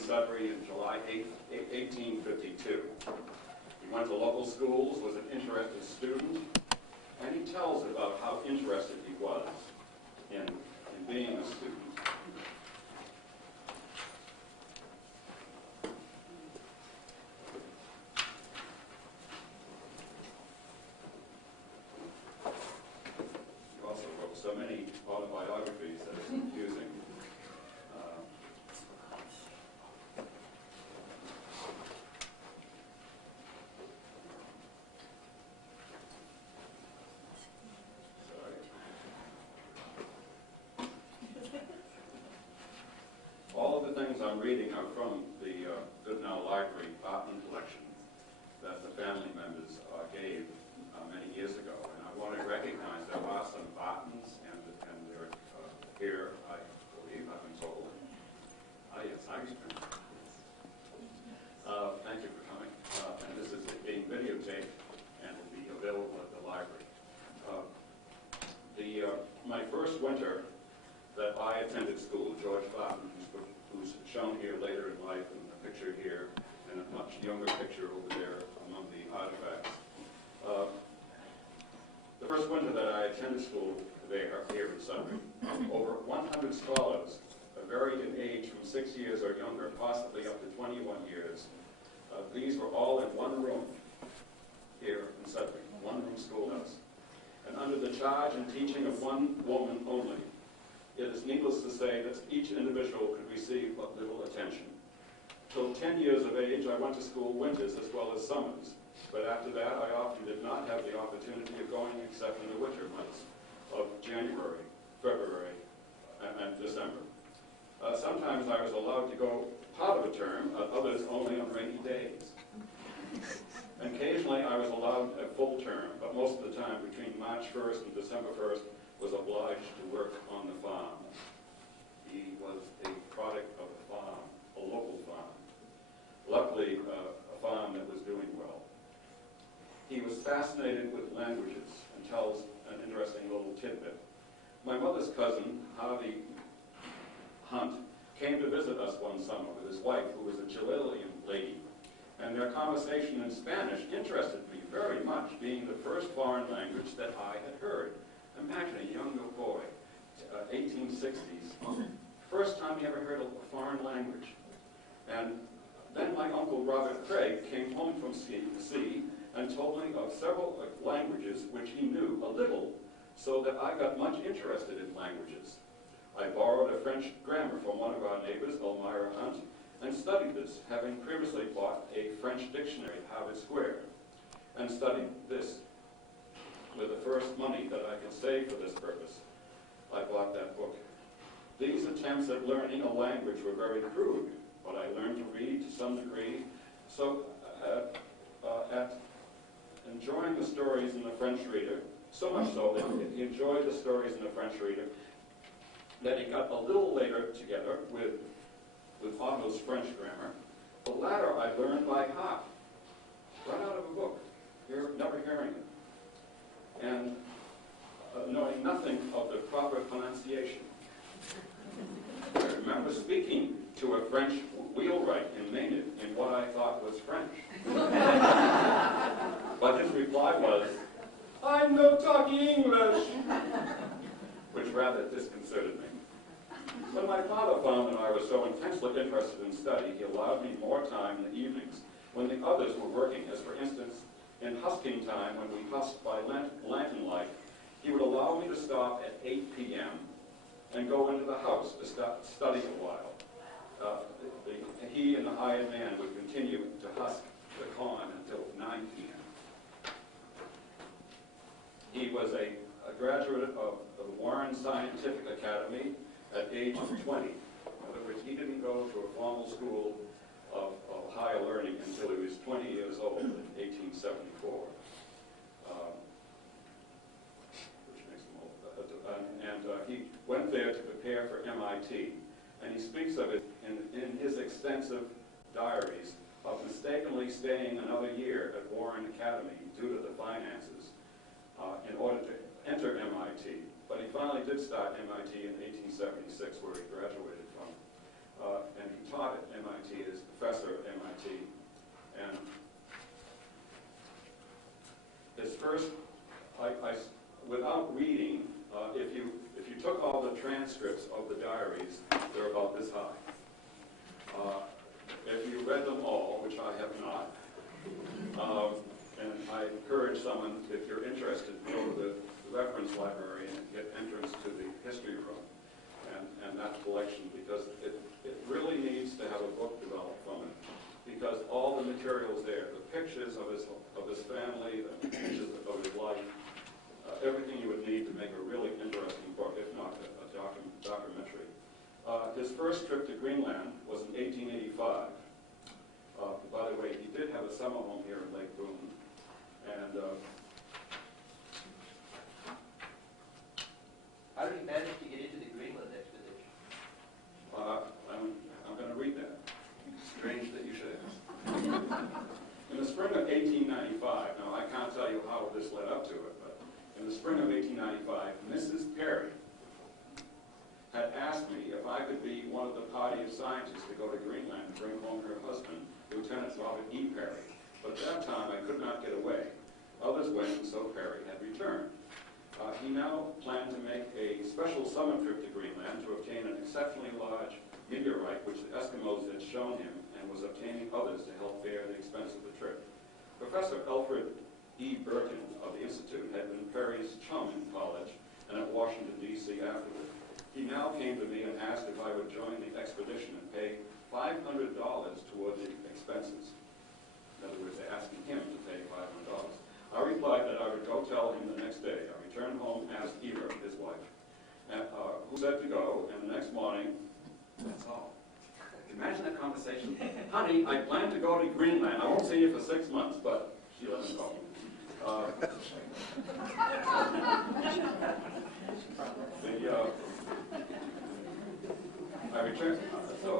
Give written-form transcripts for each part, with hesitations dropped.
Sudbury in July 1852. He went to local schools, was an interested student, and he tells about how interested he was in being a student. He also wrote so many autobiographies that it's confusing. All of the things I'm reading are from the Goodnow Library Barton collection that the family members gave many years ago. And I want to recognize there are some Bartons, and they're here, I believe, I've been told. Ah, yes, Irishman. Thank you for coming. And this is being videotaped and will be available at the library. My first winter that I attended school, George Barton, who's shown here later in life in the picture here, and a much younger picture over there among the artifacts. The first winter that I attended school here in Sudbury, over 100 scholars varied in age from 6 years or younger, possibly up to 21 years. These were all in one room here in Sudbury, one-room schoolhouse. And under the charge and teaching of one woman only, it is needless to say that each individual could receive but little attention. Till 10 years of age, I went to school winters as well as summers. But after that, I often did not have the opportunity of going except in the winter months of January, February, and December. Sometimes I was allowed to go part of a term, others only on rainy days. And occasionally I was allowed a full term, but most of the time between March 1st and December 1st was obliged to work on the farm. He was a product of the farm, a local farm. Luckily, a farm that was doing well. He was fascinated with languages and tells an interesting little tidbit. My mother's cousin, Harvey Hunt, came to visit us one summer with his wife, who was a Chilean lady. And their conversation in Spanish interested me very much, being the first foreign language that I had heard. Imagine a young boy, 1860s, first time he ever heard a foreign language. And then my uncle Robert Craig came home from sea and told me of several languages which he knew a little, so that I got much interested in languages. I borrowed a French grammar from one of our neighbors, Elmira Hunt, and studied this, having previously bought a French dictionary at Harvard Square, and studied this with the first money that I could save for this purpose. I bought that book. These attempts at learning a language were very crude, but I learned to read to some degree. So at enjoying the stories in the French reader, so much so that he enjoyed the stories in the French reader, that he got a little later together with Otto's French grammar. The latter I learned by heart, right out of a book, never hearing it, and knowing nothing of the proper pronunciation. I remember speaking to a French wheelwright in Maynard in what I thought was French. But his reply was, "I'm no talking English," which rather disconcerted me. When my father found that I was so intensely interested in study, he allowed me more time in the evenings when the others were working, as for instance, in husking time when we husked by lantern light. He would allow me to stop at 8 p.m. and go into the house to study a while. He and the hired man would continue to husk the corn until 9 p.m. He was a graduate of the Warren Scientific Academy at age of 20. In other words, he didn't go to a formal school of higher learning until he was 20 years old in 1874. Which makes him old. He went there to prepare for MIT. And he speaks of it in his extensive diaries of mistakenly staying another year at Warren Academy due to the finances in order to enter MIT. But he finally did start MIT in 1876, where he graduated from. and he taught at MIT as professor at MIT. And his first, without reading, if you took all the transcripts of the diaries, they're about this high. If you read them all, which I have not, and I encourage someone, if you're interested, go to the reference library and get entrance to the history room and that collection, because it really needs to have a book developed from it, because all the materials there, the pictures of his family, the pictures of his life, everything you would need to make a really interesting book, if not a documentary. His first trip to Greenland was in 1885. By the way, he did have a summer home here in Lake Boone, and how did he manage to get into the Greenland expedition? I'm going to read that. Strange that you should ask. In the spring of 1895, now I can't tell you how this led up to it, but in the spring of 1895, Mrs. Perry had asked me if I could be one of the party of scientists to go to Greenland and bring home her husband, Lieutenant Robert E. Perry. But at that time, I could not get away. Others went, and so Perry had returned. He now planned to make a special summer trip to Greenland to obtain an exceptionally large meteorite, which the Eskimos had shown him, and was obtaining others to help bear the expense of the trip. Professor Alfred E. Barton of the Institute had been Perry's chum in college and at Washington, D.C. afterward. He now came to me and asked if I would join the expedition and pay $500 toward the expenses. In other words, they're asking him to pay $500. I replied that I would go tell him the next day. I returned home, asked Eva, his wife, who said to go, and the next morning, that's all. Imagine that conversation. Honey, I plan to go to Greenland. I won't see you for 6 months, but she let me go. I returned. So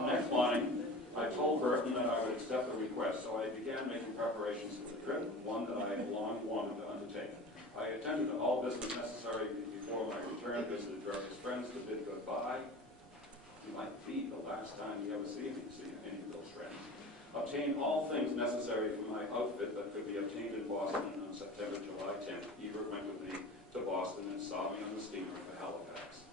the next morning, I told Barton that I would accept the request, so I began making preparations for the trip, one that I had long wanted to undertake. I attended to all business necessary before my return, visited various friends to bid goodbye. It might be the last time you ever see any of those friends. Obtained all things necessary for my outfit that could be obtained in Boston on July 10th. Eva went with me to Boston and saw me on the steamer for Halifax.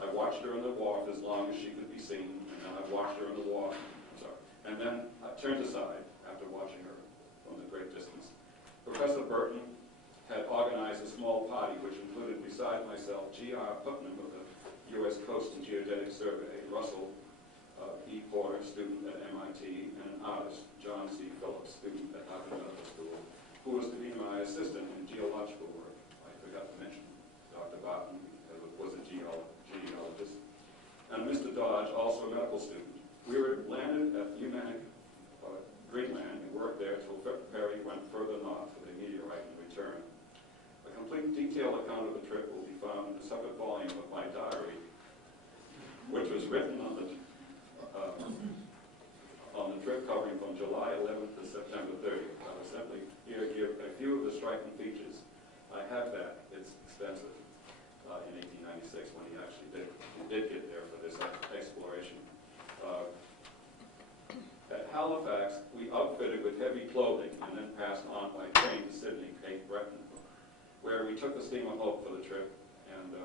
I watched her on the wharf as long as she could be seen, and then I watched her on the wharf. And then I turned aside after watching her from the great distance. Professor Barton had organized a small party which included, beside myself, G.R. Putnam of the U.S. Coast and Geodetic Survey, Russell E. Porter, student at MIT, and an artist, John C. Phillips, student at Harvard Medical School, who was to be my assistant in geological work. I forgot to mention Dr. Barton was a geologist. And Mr. Dodge, also a medical student. We were landed at Unionic, Greenland, and worked there until Perry went further north for the meteorite and returned. A complete detailed account of the trip will be found in a separate volume of my diary, which was written on the trip covering from July 11th to September 30th. I will simply here give a few of the striking features. I have that. It's extensive in 1896 when he actually did get there for this exploration. At Halifax, we outfitted with heavy clothing and then passed on by train to Sydney, Cape Breton, where we took the steamer Hope for the trip, and then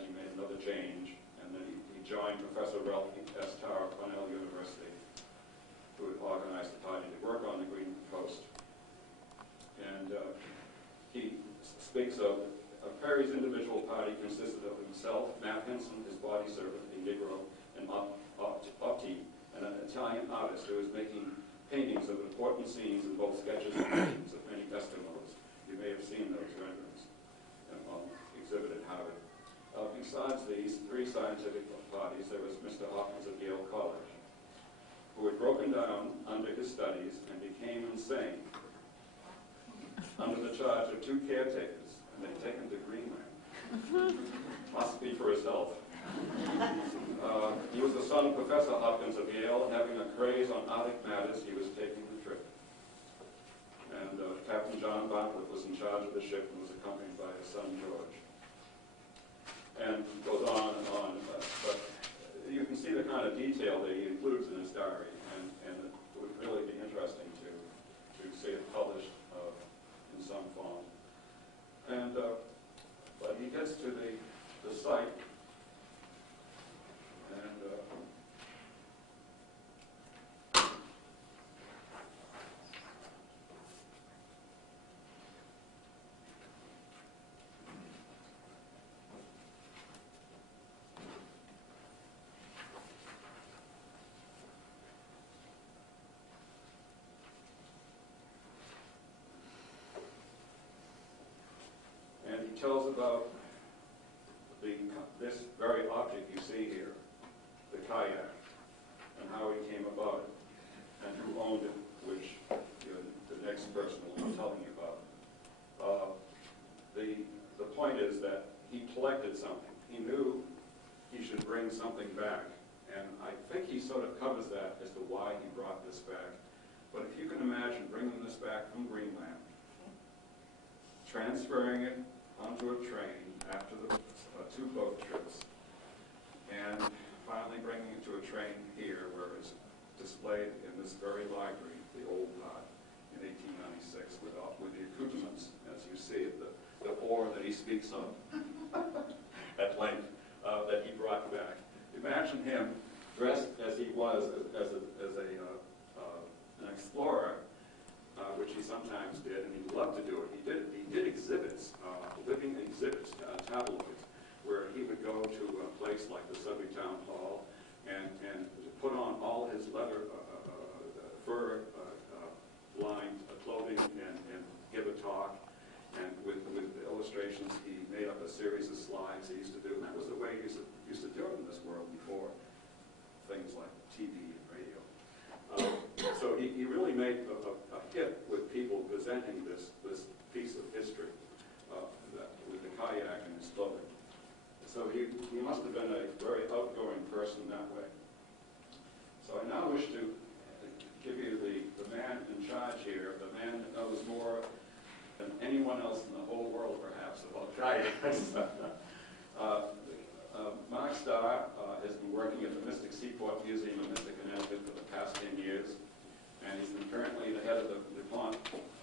he made another change, and then he joined Professor Ralph S. Tarr of Cornell University, who had organized the party to work on the Green Coast. And he speaks of Perry's individual party consisted of himself, Matt Henson, his body servant, a Negro, and Opti, an Italian artist who was making paintings of important scenes in both sketches and paintings of many Eskimos. You may have seen those renderings exhibited at Harvard. Besides these three scientific parties, there was Mr. Hawkins of Yale College, who had broken down under his studies and became insane under the charge of two caretakers, and they'd taken to Greenland. Must be for his health. He was the son of Professor Hopkins of Yale, and having a craze on Arctic matters, he was taking the trip. And Captain John Bartlett was in charge of the ship and was accompanied by his son George. And goes on and on, but you can see the he knew he should bring something back. And I think he sort of covers that as to why he brought this back. But if you can imagine bringing this back from Greenland, transferring it onto a train after the 2 boat trips, and finally bringing it to a train here where it's displayed in this very library, the old part, in 1896, with the accoutrements, as you see, the ore that he speaks of at length, that he brought back. Imagine him dressed as he was as an explorer, which he sometimes did, and he loved to do it. He did exhibits, living exhibits, tabloids, where he would go to a place like the Sudbury Town Hall and put on all his leather, fur lined clothing and give a talk. And with illustrations, he made up a series of slides he used to do, and that was the way he used to do it in this world before things like TV and radio. So he really made a hit with people presenting this piece of history with the kayak and his clothing. So he must have been a very outgoing person that way. So I now wish to give you the man in charge here, the man that knows more than anyone else in the whole world, perhaps, about kayaks. Mark Starr has been working at the Mystic Seaport Museum in Mystic, Connecticut for the past 10 years, and he's been currently the head of the DuPont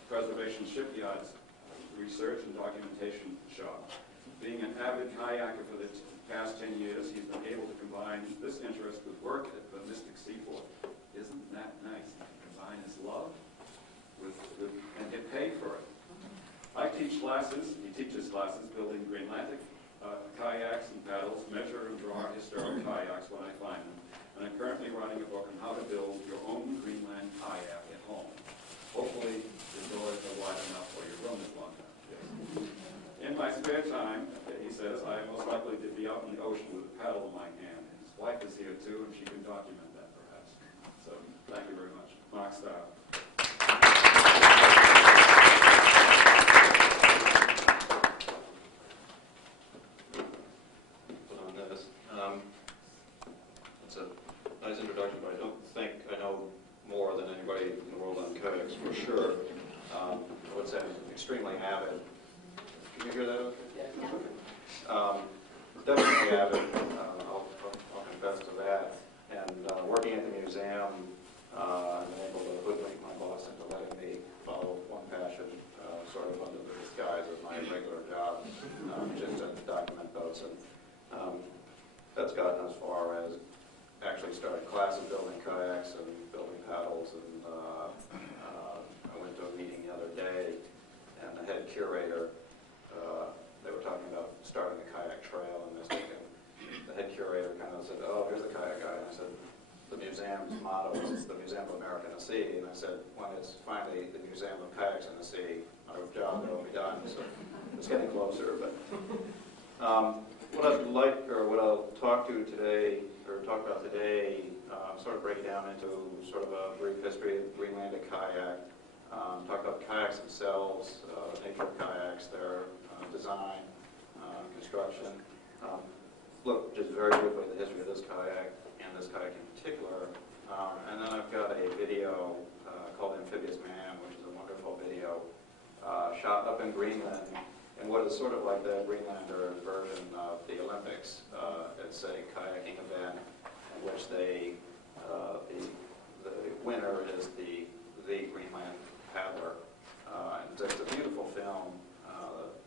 Preservation Shipyards Research and Documentation Shop. Being an avid kayaker for the past 10 years, he's been able to combine this interest with work at the Mystic Seaport. Isn't that nice? He can combine his love and get paid for it. I teach classes, he teaches classes building Greenlandic kayaks and paddles, measure and draw historic kayaks when I find them, and I'm currently writing a book on how to build your own Greenland kayak at home. Hopefully your doors are wide enough or your room is long enough. In my spare time, he says, I am most likely to be out in the ocean with a paddle in my hand. His wife is here too, and she can document that perhaps. So thank you very much. Mark Starr. It's a nice introduction, but I don't think I know more than anybody in the world on kayaks, for sure. I would say I'm extremely avid. Can you hear that okay? Yeah. Definitely avid. I'll confess to that. And working at the museum, I've been able to hoodwink my boss into letting me follow one passion, sort of under the disguise of my regular job, just to document those. And that's gotten as far as actually starting classes building kayaks and building paddles. And I went to a meeting the other day, and the head curator, they were talking about starting the kayak trail in Mystic, and the head curator kind of said, "Oh, here's the kayak guy." And I said, "The museum's motto is the Museum of America in the Sea." And I said, when it's finally the Museum of Kayaks in the Sea, our job will be done. So it's getting closer. But what I'd like, or what I'll talk about today, sort of break it down into sort of a brief history of the Greenlandic kayak. Talk about the kayaks themselves, the nature of kayaks, their design, construction. Look just very briefly at the history of this kayak, and this kayak in particular. And then I've got a video called Amphibious Man, which is a wonderful video shot up in Greenland, in what is sort of like the Greenlander version of the Olympics. It's a kayaking event in which the winner is the Greenland paddler. And it's a beautiful film.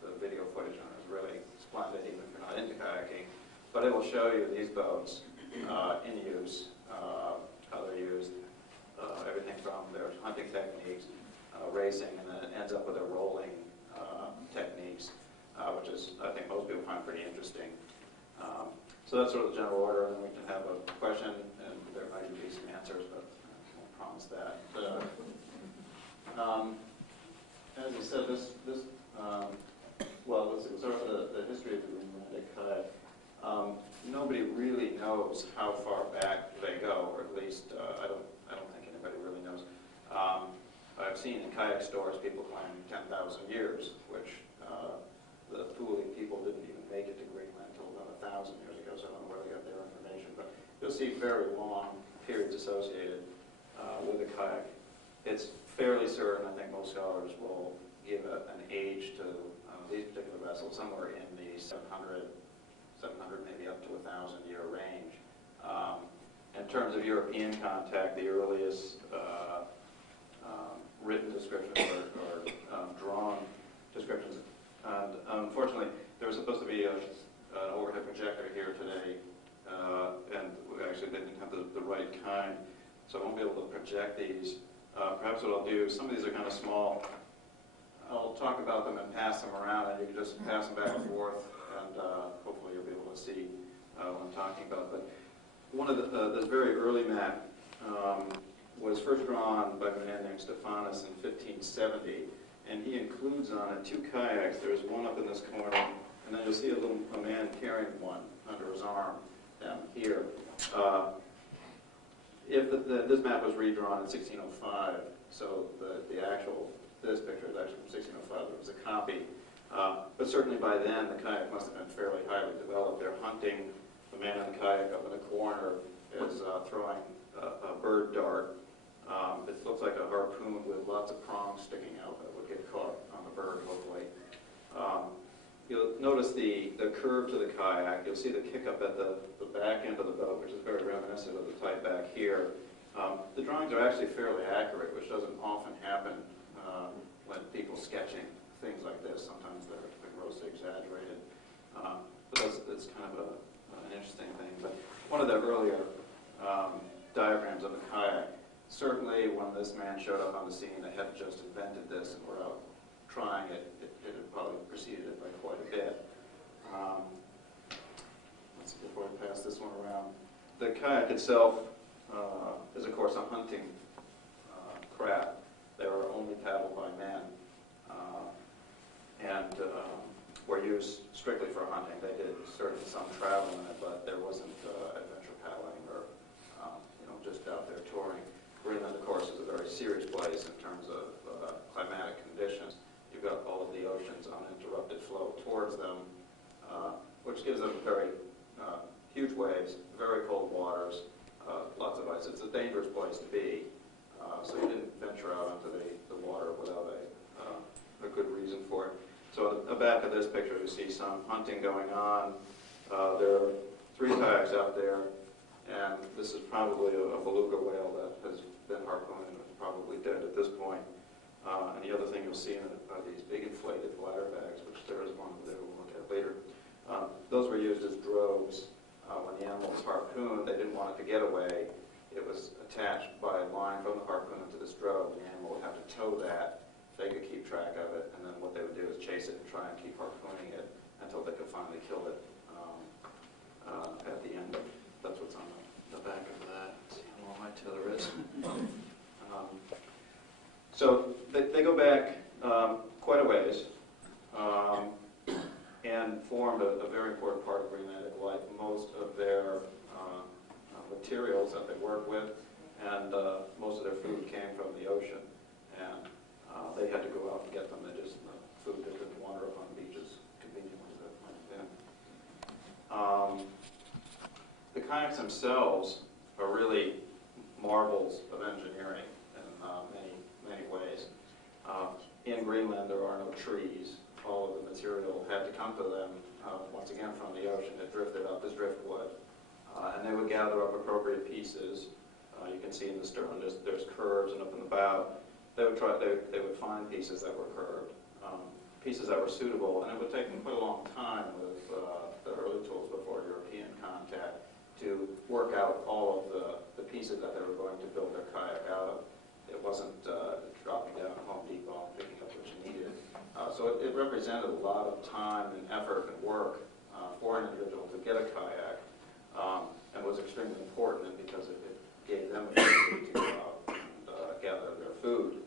The video footage on it is really splendid, even if you're not into kayaking. But it will show you these boats in use, how they're used, everything from their hunting techniques, racing, and then it ends up with their rolling techniques, which is, I think most people find pretty interesting. So that's sort of the general order, and then we can have a question, and there might be some answers, but I won't promise that. But, as you said, well, let's see, sort of the history of the Greenlandic kayak. Nobody really knows how far back they go, or at least I don't think anybody really knows. I've seen in kayak stores people claim 10,000 years, which the Thule people didn't even make it to Greenland until about see very long periods associated with a kayak. It's fairly certain, I think most scholars will give an age to these particular vessels, somewhere in the 700 maybe up to 1,000 year range. In terms of European contact, the earliest written descriptions or drawn descriptions, and unfortunately there was supposed to be an overhead projector here today, and we actually didn't have the right kind, so I won't be able to project these. Perhaps what I'll do, some of these are kind of small, I'll talk about them and pass them around, and you can just pass them back and forth, and hopefully you'll be able to see what I'm talking about. But one of this very early map was first drawn by a man named Stephanus in 1570, and he includes on it 2 kayaks. There's one up in this corner, and then you'll see a man carrying one under his arm down here. This map was redrawn in 1605, so this picture is actually from 1605. It was a copy. But certainly by then, the kayak must have been fairly highly developed. They're hunting. The man in the kayak up in the corner is throwing a bird dart. It looks like a harpoon with lots of prongs sticking out that would get caught on the bird, hopefully. You'll notice the curve to the kayak. You'll see the kick up at the back end of the boat, which is very reminiscent of the type back here. The drawings are actually fairly accurate, which doesn't often happen when people sketching things like this. Sometimes they're grossly exaggerated. But it's kind of an interesting thing. But one of the earlier diagrams of a kayak, certainly when this man showed up on the scene, they had just invented this and were out trying it. It had probably preceded it by quite a bit. Let's see, before I pass this one around. The kayak itself is, of course, a hunting craft. They were only paddled by men and were used strictly for hunting. They did certainly some travel in it, but there wasn't adventure paddling or just out there touring. Greenland, of course, is a very serious place in terms of climatic conditions. You've got all of the ocean's uninterrupted flow towards them, which gives them very huge waves, very cold waters, lots of ice. It's a dangerous place to be, so you didn't venture out into the water without a good reason for it. So at the back of this picture, you see some hunting going on. There are 3 kayaks out there, and this is probably a beluga whale that has been harpooned and is probably dead at this point. And the other thing you'll see in it are these big inflated bladder bags, which there is one that we'll look at later. Those were used as drogues. When the animal was harpooned, they didn't want it to get away. It was attached by a line from the harpoon to this drogue. The animal would have to tow that. They could keep track of it, and then what they would do is chase it and try and keep harpooning it until they could finally kill it at the end. That's what's on the back of that. Let's see how long my tether is. So they go back quite a ways and formed a very important part of Greenlandic life. Most of their materials that they work with and most of their food came from the ocean. And they had to go out and get them. They just, food that couldn't wander up on beaches conveniently that might have been. The kayaks themselves are really marvels of engineering in many ways. In Greenland, there are no trees. All of the material had to come to them, once again, from the ocean. It drifted up as driftwood. And they would gather up appropriate pieces. You can see in the stern, there's curves, and up in the bow, they would find pieces that were curved, pieces that were suitable, and it would take them quite a long time with the early tools before European contact to work out all of the pieces that they were going to build their kayak out of. It wasn't dropping down at Home Depot and picking up what you needed. So it represented a lot of time and effort and work for an individual to get a kayak, and was extremely important because it gave them a ability to go out and gather their food.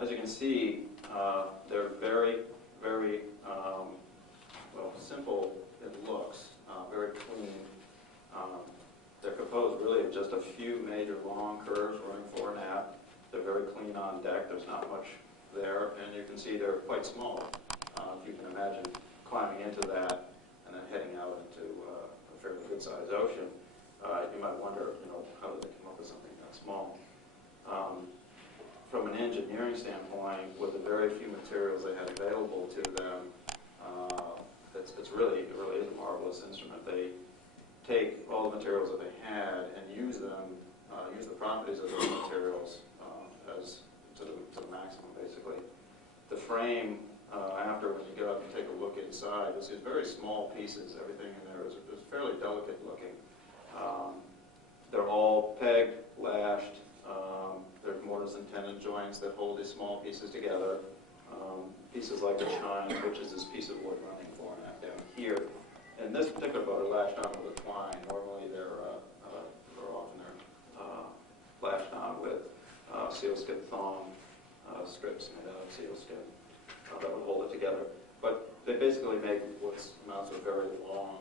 As you can see, they're very, very simple in looks, very clean. They're composed really of just a few major long curves running fore and aft. They're very clean on deck. There's not much there, and you can see they're quite small. If you can imagine climbing into that and then heading out into a fairly good-sized ocean. You might wonder, how did they come up with something that small? From an engineering standpoint, with the very few materials they had available to them, it really is a marvelous instrument. They take all the materials that they had and use them, use the properties of those materials as to the maximum, basically. The frame, after when you go out and take a look inside, you'll see very small pieces. Everything in there is fairly delicate looking. They're all pegged, lashed. There's mortise and tenon joints that hold these small pieces together. Pieces like the chine, which is this piece of wood running format down here. And this particular boat are lashed on with a twine. Normally they're lashed on with sealskin thong strips made out of sealskin that would hold it together. But they basically make what amounts to a very long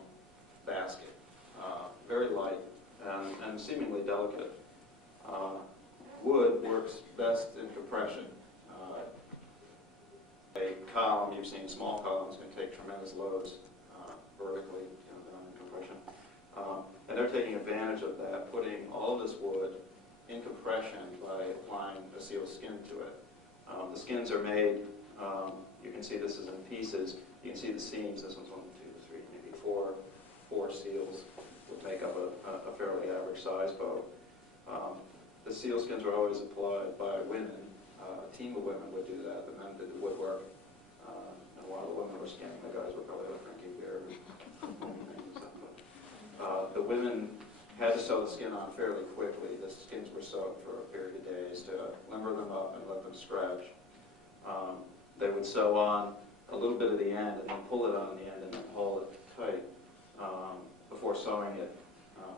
basket, very light and seemingly delicate. Wood works best in compression. A column, you've seen small columns can take tremendous loads vertically, down in compression. And they're taking advantage of that, putting all of this wood in compression by applying a seal skin to it. The skins are made, you can see this is in pieces. You can see the seams. This one's 1, 2, 3, maybe four seals would make up a fairly average size boat. The seal skins are always applied by women. A team of women would do that. The men did the woodwork. And while the women were skinning, the guys were probably out drinking beer. The women had to sew the skin on fairly quickly. The skins were sewed for a period of days to limber them up and let them stretch. They would sew on a little bit of the end and then pull it on the end and then hold it tight before sewing it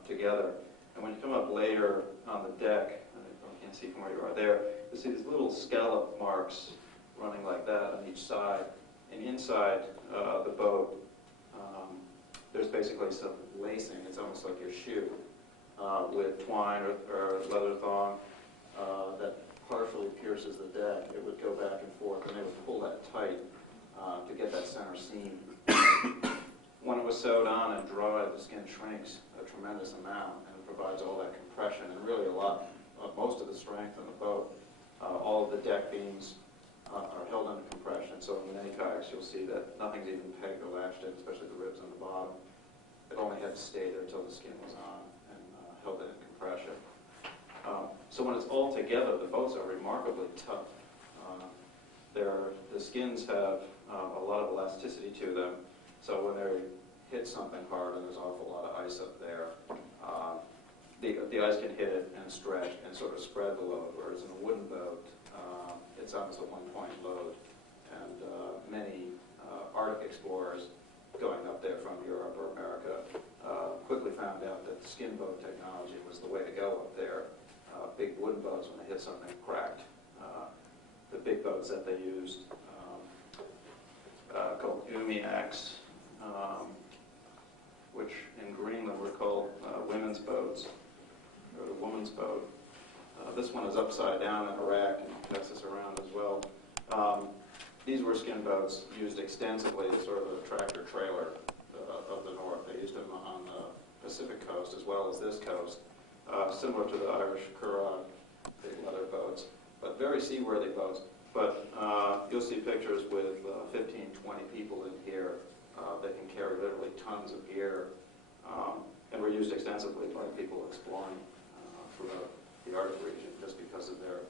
together. And when you come up later on the deck, you can't see from where you are there, you see these little scallop marks running like that on each side. And inside the boat, there's basically some lacing. It's almost like your shoe with twine or leather thong that partially pierces the deck. It would go back and forth, and they would pull that tight to get that center seam. When it was sewed on and dried, the skin shrinks a tremendous amount, and it provides all that compression and really most of the strength in the boat. All of the deck beams are held under compression, so in many kayaks you'll see that nothing's even pegged or lashed in, especially the ribs on the bottom. It only had to stay there until the skin was on and held it in compression. So when it's all together, the boats are remarkably tough. The skins have a lot of elasticity to them, so when they hit something hard and there's an awful lot of ice up there, the ice can hit it and stretch and sort of spread the load, whereas in a wooden boat, it's almost a one-point load. And many Arctic explorers going up there from Europe or America quickly found out that the skin boat technology was the way to go up there. Big wooden boats, when they hit something, cracked. The big boats that they used, called umiaks, which in Greenland were called women's boats, or the woman's boat. This one is upside down in Iraq, and I'll pass this around as well. These were skin boats used extensively as sort of a tractor trailer of the north. They used them on the Pacific coast as well as this coast, similar to the Irish Curragh, big leather boats, but very seaworthy boats. But you'll see pictures with 15, 20 people in here. They can carry literally tons of gear, and were used extensively by people exploring throughout the Arctic region just because of their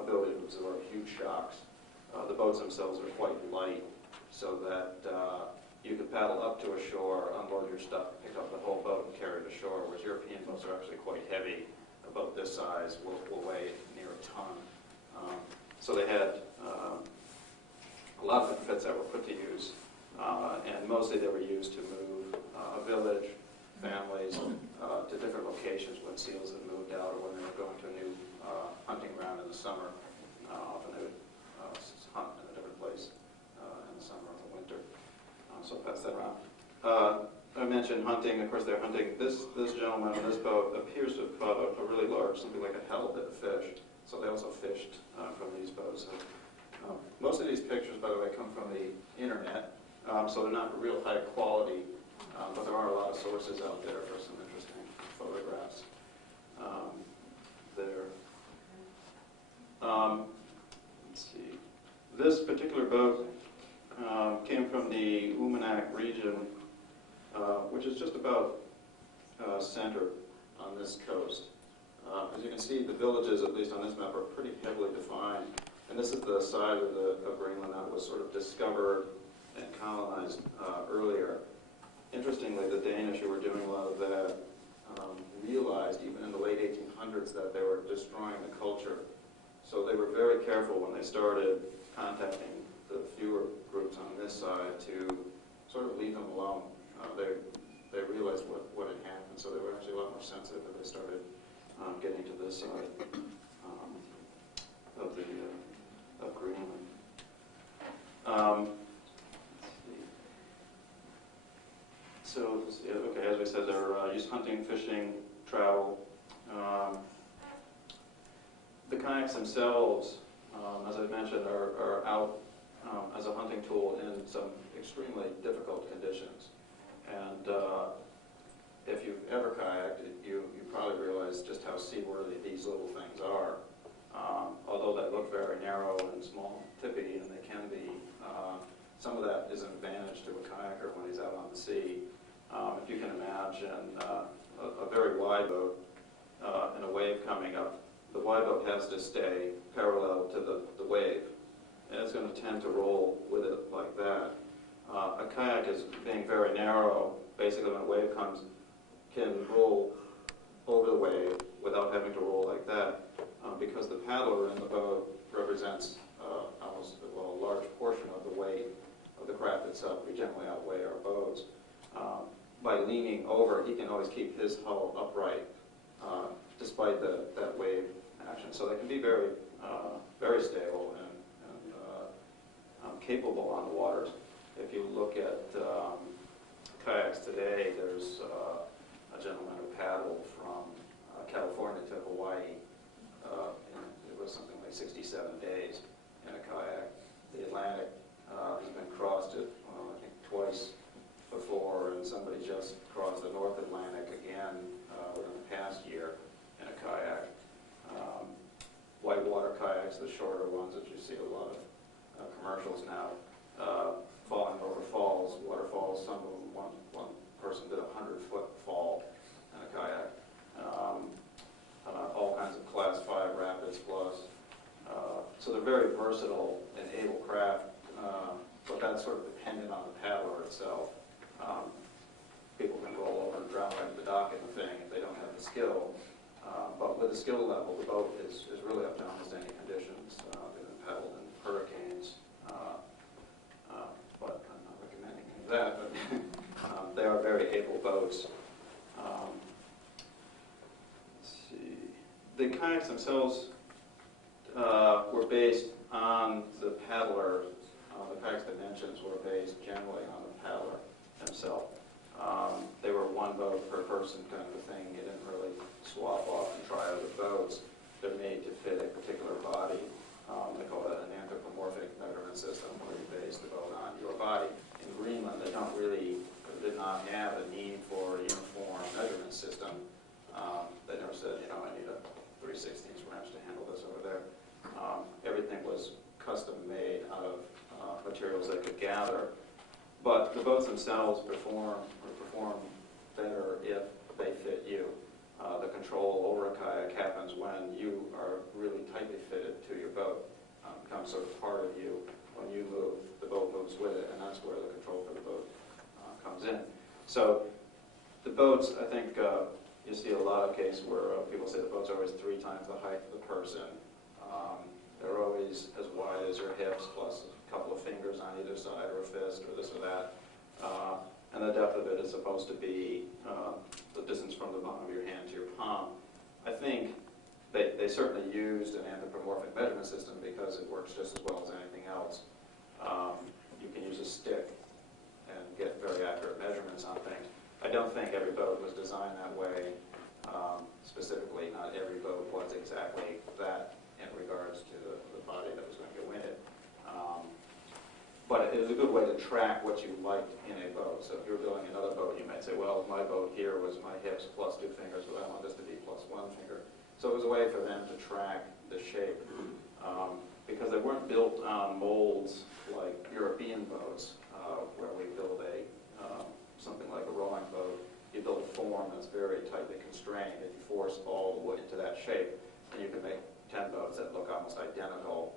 ability to absorb huge shocks. The boats themselves are quite light, so that you could paddle up to a shore, unload your stuff, pick up the whole boat and carry it ashore, whereas European boats are actually quite heavy. A boat this size will weigh near a ton. So they had a lot of outfits that were put to use, and mostly they were used to move a village, families, to different locations when seals had moved out or when they were going to a new hunting ground in the summer. Often they would hunt in a different place in the summer or the winter. So I'll pass that around. I mentioned hunting. Of course, they're hunting. This gentleman on this boat appears to have caught a really large, something like a halibut fish. So they also fished from these boats. Most of these pictures, by the way, come from the internet, so they're not real high quality, but there are a lot of sources out there for some interesting particular boat came from the Umanak region, which is just about centered on this coast. As you can see, the villages, at least on this map, are pretty heavily defined. And this is the side of Greenland that was sort of discovered and colonized earlier. Interestingly, the Danish, who were doing a lot of that, realized even in the late 1800s that they were destroying the culture. So they were very careful when they started contacting the fewer groups on this side to sort of leave them alone. They realized what had happened, so they were actually a lot more sensitive as they started getting to this side of Greenland. So, okay, as we said, they're used hunting, fishing, travel. The kayaks themselves, as I mentioned, are out as a hunting tool in some extremely difficult conditions. And if you've ever kayaked, you probably realize just how seaworthy these little things are. Although they look very narrow and small, tippy, and they can be, some of that is an advantage to a kayaker when he's out on the sea. If you can imagine a very wide boat and a wave coming up, the wide boat has to stay parallel to the wave, and it's going to tend to roll with it like that. A kayak is being very narrow. Basically, when a wave comes, can roll over the wave without having to roll like that, because the paddler in the boat represents almost, well, a large portion of the weight of the craft itself. We generally outweigh our boats. By leaning over, he can always keep his hull upright despite that wave action. So they can be very, very stable and capable on the waters. If you look at kayaks today, there's a gentleman who paddled from California to Hawaii. It was something like 67 days in a kayak. The Atlantic has been crossed I think twice before, and somebody just crossed the North Atlantic again within the past year in a kayak. Whitewater kayaks, the shorter ones that you see a lot of commercials now, falling over falls, waterfalls. Some of them, one person did a 100-foot fall in a kayak. All kinds of class 5 rapids plus. So they're very versatile and able craft, but that's sort of dependent on the paddler itself. People can roll over and drown right at the dock in the thing if they don't have the skill. But with the skill level, the boat is really up to almost any conditions. They've been paddled in hurricanes, but I'm not recommending any of that, but they are very able boats. Let's see. The kayaks themselves were based on the paddler. The kayak's dimensions were based generally on the paddler himself. They were one boat per person kind of a thing. You didn't really swap off and try other boats. They're made to fit a particular body. They call it an anthropomorphic measurement system, where you base the boat on your body. In Greenland, they did not have a need for a uniform measurement system. They never said, I need a 3/16 wrench to handle this over there. Everything was custom made out of materials they could gather. But the boats themselves perform better if they fit you. The control over a kayak happens when you are really tightly fitted to your boat. It becomes sort of part of you. When you move, the boat moves with it, and that's where the control for the boat comes in. So the boats, I think you see a lot of cases where people say the boats are always 3 times the height of the person. They're always as wide as your hips, plus a couple of fingers on either side, or a fist, or this or that. And the depth of it is supposed to be the distance from the bottom of your hand to your palm. I think they certainly used an anthropomorphic measurement system because it works just as well as anything else. You can use a stick and get very accurate measurements on things. I don't think every boat was designed that way. Specifically, not every boat was exactly that in regards to the body that was going to go in it. But it was a good way to track what you liked in a boat. So if you're building another boat, you might say, well, my boat here was my hips plus 2 fingers, but I want this to be plus 1 finger. So it was a way for them to track the shape. because they weren't built on molds like European boats, where we build something like a rowing boat. You build a form that's very tightly constrained, and you force all the wood into that shape, and you can make 10 boats that look almost identical.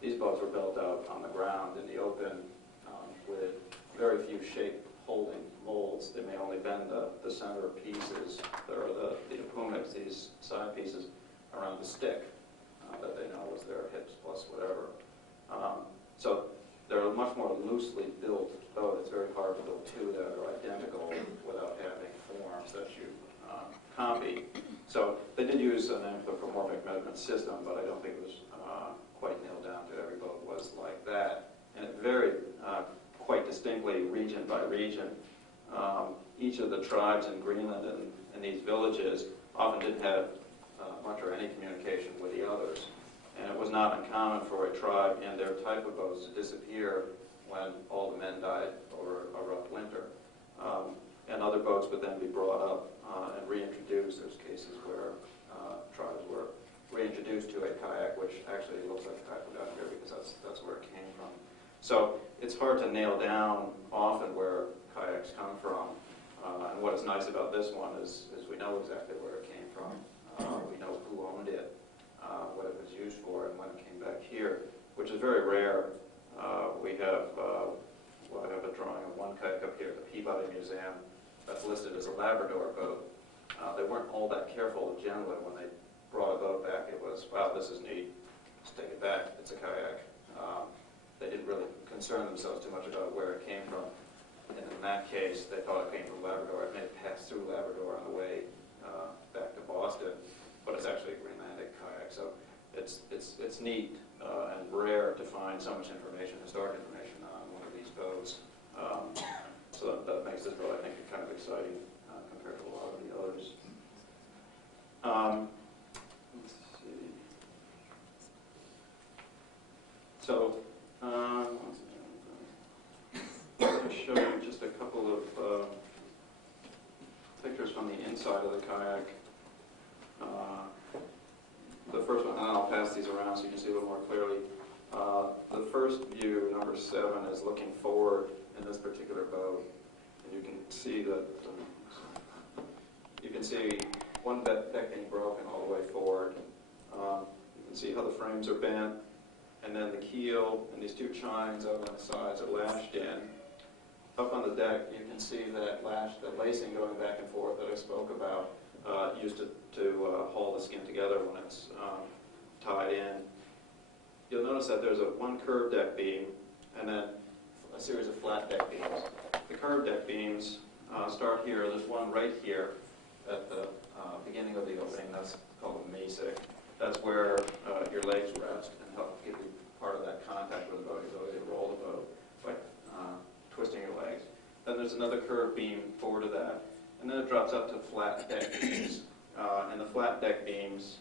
These boats were built out on the ground in the open with very few shape holding molds. They may only bend the center pieces, or the pumics, these side pieces, around the stick that they know was their hips plus whatever. So they're a much more loosely built boat. It's very hard to build two that are identical without having forms that you copy. So they did use an anthropomorphic measurement system, but I don't think it was quite nailed down to every boat was like that. And it varied quite distinctly region by region. Each of the tribes in Greenland and these villages often didn't have much or any communication with the others. And it was not uncommon for a tribe and their type of boats to disappear when all the men died over a rough winter. And other boats would then be brought up and reintroduced. There's cases where tribes were reintroduced to a kayak, which actually looks like a kayak down here because that's where it came from. So it's hard to nail down often where kayaks come from. And what is nice about this one is we know exactly where it came from. We know who owned it, what it was used for, and when it came back here, which is very rare. We have, I have a drawing of one kayak up here at the Peabody Museum that's listed as a Labrador boat. They weren't all that careful generally when they brought a boat back. It was, wow, this is neat, let's take it back, it's a kayak. They didn't really concern themselves too much about where it came from. And in that case, they thought it came from Labrador. It may have passed through Labrador on the way back to Boston, but it's actually a Greenlandic kayak. So it's neat and rare to find so much information, historic information on one of these boats. So that makes this boat, I think, kind of exciting compared to a lot of the others. Let's see. So, I'll show you just a couple of pictures from the inside of the kayak. The first one, and I'll pass these around so you can see a little more clearly. The first view, number 7, is looking forward in this particular boat. And you can see that, you can see one deck being broken all the way forward. You can see how the frames are bent. And then the keel and these two chines over on the sides are lashed in. Up on the deck, you can see that lacing going back and forth that I spoke about, used to haul the skin together when it's tied in. You'll notice that there's one curved deck beam and then a series of flat deck beams. The curved deck beams start here. There's one right here at the beginning of the opening. That's called a masic. That's where your legs rest and help give you part of that contact with the boat, your ability to roll the boat by twisting your legs. Then there's another curved beam forward of that, and then it drops up to flat deck beams. And the flat deck beams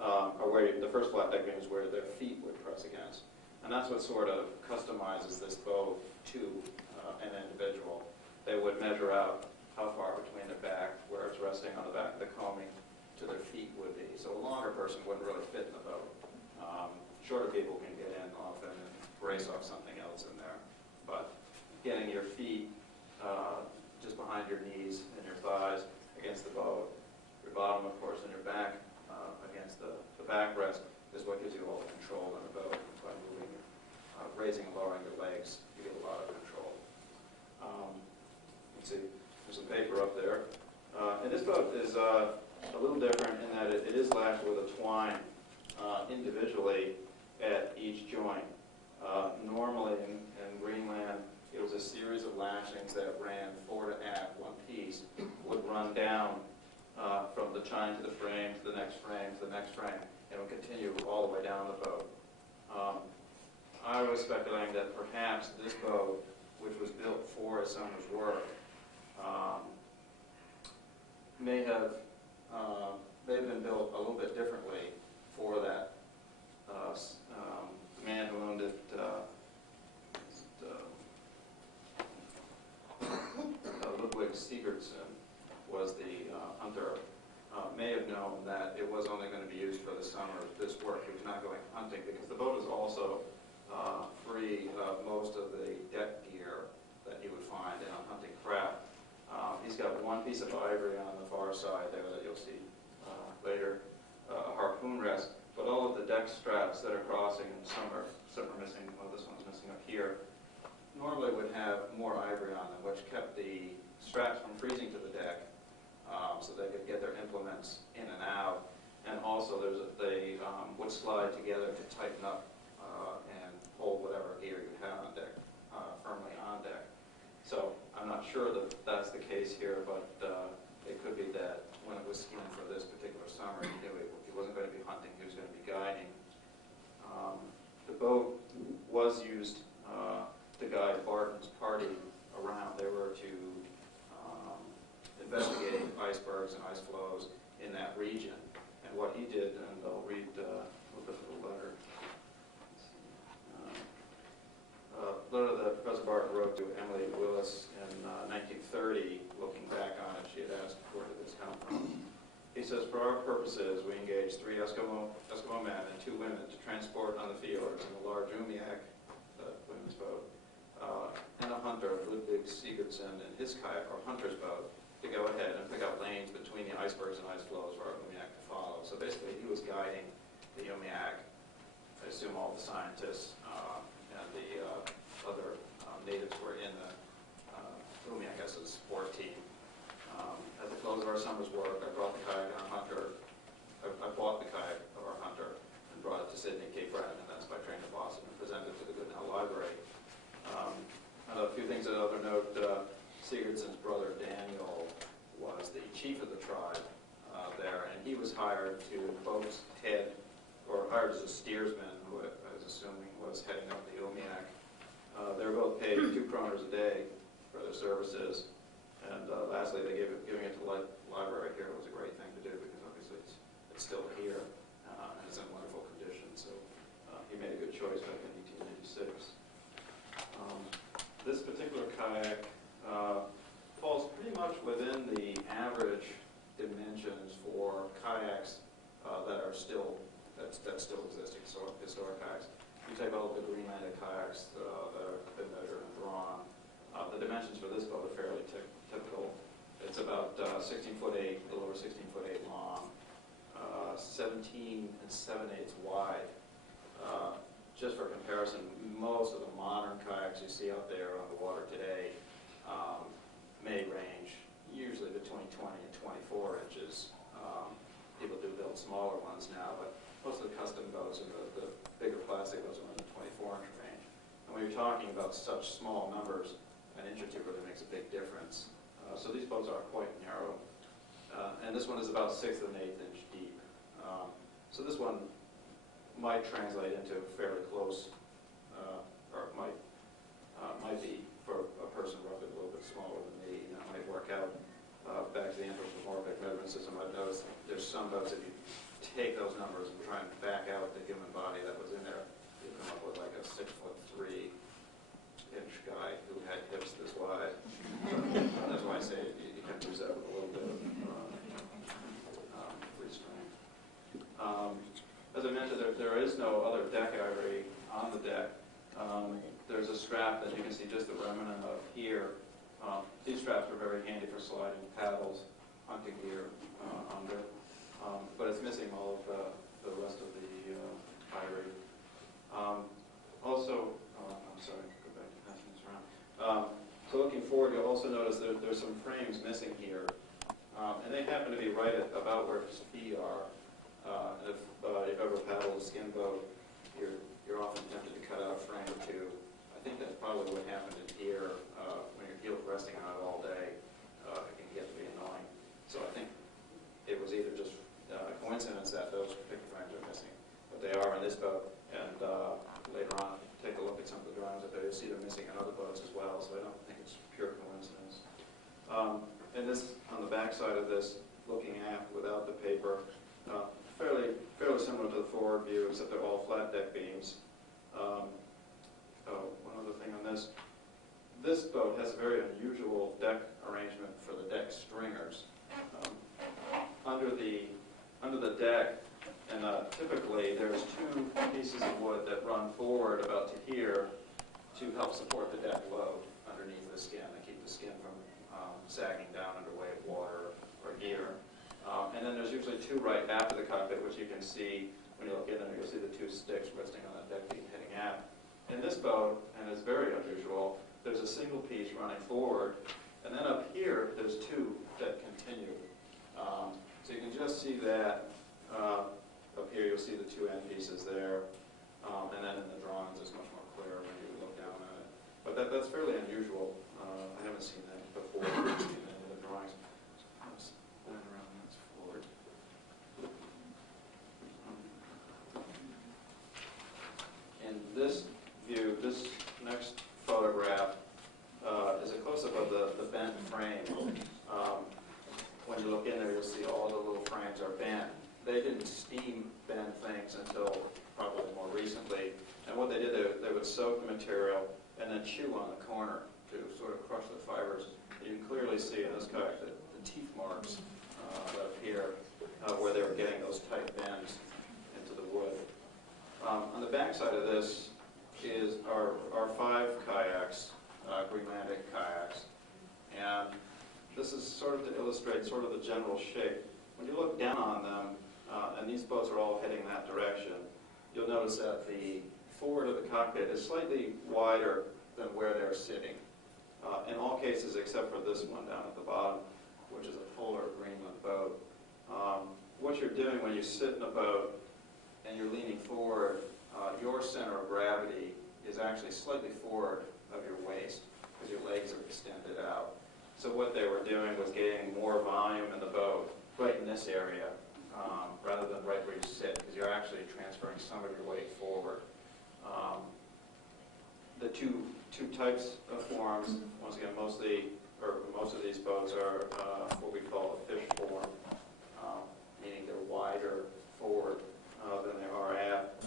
are where the first flat deck beam is where their feet would press against, and that's what sort of customizes this boat to an individual. They would measure out how far between their back, where it's resting on the back of the coaming, to their feet would be. So a longer person wouldn't really fit in the boat. Shorter people can get in often and brace off something else in there. But getting your feet just behind your knees and your thighs against the boat, your bottom, of course, and your back against the backrest is what gives you all the control in the boat. By moving, raising and lowering your legs, you get a lot of control. Let's see, there's some paper up there. And this boat is a little different in that it is lashed with a twine individually at each joint. Normally in Greenland, it was a series of lashings that ran fore to aft, one piece, would run down from the chine to the frame, to the next frame, to the next frame, and would continue all the way down the boat. I was speculating that perhaps this boat, which was built for a summer's work, may have been built a little bit differently for that. The man who owned it, Ludwig Sigurdsson, was the hunter, may have known that it was only going to be used for the summer, this work. He was not going hunting because the boat is also free of most of the deck gear that you would find in a hunting craft. He's got one piece of ivory on the far side there that you'll see later, a harpoon rest, but all of the deck straps that are crossing, and some are missing, well this one's missing up here, normally would have more ivory on them, which kept the straps from freezing to the deck, so they could get their implements in and out. And also they would slide together to tighten up and hold whatever gear you had on deck firmly on deck. So I'm not sure that that's the case here, but it could be that when it was skinned for this particular summer, he knew he wasn't going to be hunting, he was going to be guiding. The boat was used to guide Barton's party around. They were to investigate icebergs and ice flows in that region. And what he did, and I'll read a little bit of the letter. Letter that Professor Barton wrote to Emily Willis in 1930, looking back on it, she had asked, where did this come from? He says, for our purposes, we engaged 3 Eskimo men and 2 women to transport on the fjords in a large umiak, the women's boat, and a hunter, Ludwig Sigurdsson, in his kayak, or hunter's boat, to go ahead and pick out lanes between the icebergs and ice flows for our umiak to follow. So basically, he was guiding the umiak. I assume all the scientists and the other natives were in the umiak as a support team. At the close of our summer's work, I brought the kayak and our hunter. I bought the kayak of our hunter and brought it to Sydney, Cape Breton, and that's by train to Boston, and presented it to the Goodnow Library. A few things of other note, Sigurdsson's brother Daniel was the chief of the tribe there, and he was hired to boat's head, or hired as a steersman, who I was assuming was heading up the umiak. They were both paid 2 kroners a day for their services. And lastly, giving it to the library here was a great thing to do because obviously it's still here and it's in wonderful condition. So he made a good choice back in 1896. This particular kayak falls pretty much within the average dimensions for kayaks that are still existing, so historic kayaks. You take all of the Greenlanded kayaks that have been measured and drawn. The dimensions for this boat are fairly typical. It's about 16 foot 8, a little over 16 foot 8 long, 17 7/8 wide. Just for comparison, most of the modern kayaks you see out there on the water today may range usually between 20 and 24 inches. People do build smaller ones now, but most of the custom boats and the bigger plastic boats are in the 24-inch range. And when you're talking about such small numbers, an inch or 2 really makes a big difference. So these boats are quite narrow. And this one is about 1/6 of an 1/8 inch deep. So this one might translate into fairly close, or might be for a person roughly a little bit smaller than me. It might work out. Back to the anthropomorphic measurement system, I've noticed there's some boats, if you take those numbers and try and back out the human body that was in there, you come up with like a 6'3" guy who had hips this wide. That's why I say you can use that with a little bit of free strength. As I mentioned, there is no other deck ivory on the deck. There's a strap that you can see just the remnant of here. These straps are very handy for sliding paddles, hunting gear under, but it's missing all of the rest of the ivory. Also, I'm sorry, go back to passing this around. So looking forward, you'll also notice there's some frames missing here, and they happen to be right at about where his feet are. If you've ever paddled a skin boat, you're often tempted to cut out a frame or 2. I think that's probably what happened in here. When your heel's resting on it all day, it can get to be annoying. So I think it was either just a coincidence that those particular frames are missing, but they are in this boat. And later on, take a look at some of the drawings up there. You'll see they're missing in other boats as well. So I don't think it's pure coincidence. And this, on the back side of this, looking aft without the paper, fairly similar to the forward view, except they're all flat deck beams. One other thing on this. This boat has a very unusual deck arrangement for the deck stringers. Under the the deck, and typically there's two pieces of wood that run forward about to here to help support the deck load underneath the skin. They keep the skin from sagging down under weight of water or gear. And then there's usually two right after the cockpit, which you can see when you look in there. You'll see the two sticks resting on the deck beam heading out. In this boat, and it's very unusual, there's a single piece running forward, and then up here there's two that continue. So you can just see that up here. You'll see the two end pieces there, and then in the drawings it's much more clear when you look down at it. But that's fairly unusual. I haven't seen that before. I haven't seen any of the drawings. Spin around that's forward. In this view, this next photograph is a close-up of the bent frame. When you look in there, you'll see all the little frames are bent. They didn't steam bend things until probably more recently. And what they did, they would soak the material and then chew on the corner to sort of crush the fibers. You can clearly see in this kayak the teeth marks that appear where they were getting those tight bends into the wood. On the back side of this is our 5 kayaks, Greenlandic kayaks. And this is sort of to illustrate sort of the general shape. When you look down on them, and these boats are all heading that direction, you'll notice that the forward of the cockpit is slightly wider than where they're sitting. In all cases except for this one down at the bottom, which is a polar Greenland boat. What you're doing when you sit in a boat and you're leaning forward, your center of gravity is actually slightly forward of your waist because your legs are extended out. So what they were doing was gaining more volume in the boat right in this area rather than right where you sit, because you're actually transferring some of your weight forward. The two types of forms, once again, most of these boats are what we call a fish form, meaning they're wider forward than they are aft.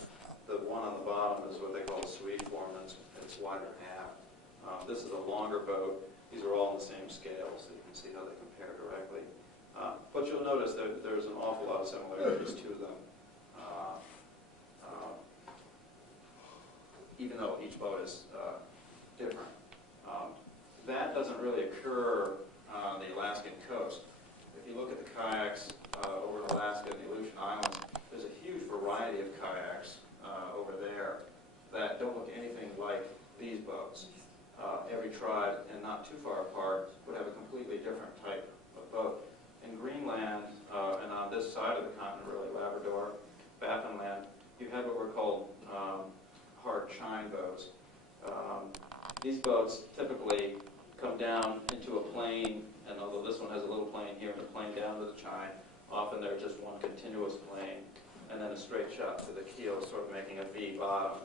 The one on the bottom is what they call a Swede form, and it's wider aft. This is a longer boat. These are all on the same scale, so you can see how they compare directly. But you'll notice that there's an awful lot of similarities to them, even though each boat is different. That doesn't really occur on the Alaskan coast. If you look at the kayaks over in Alaska and the Aleutian Islands, there's a huge variety of kayaks over there that don't look anything like these boats. Every tribe, and not too far apart, would have a completely different type of boat. In Greenland, and on this side of the continent, really, Labrador, Baffinland, you have what were called hard chine boats. These boats typically come down into a plane, and although this one has a little plane here and a plane down to the chine, often they're just one continuous plane, and then a straight shot to the keel, sort of making a V bottom.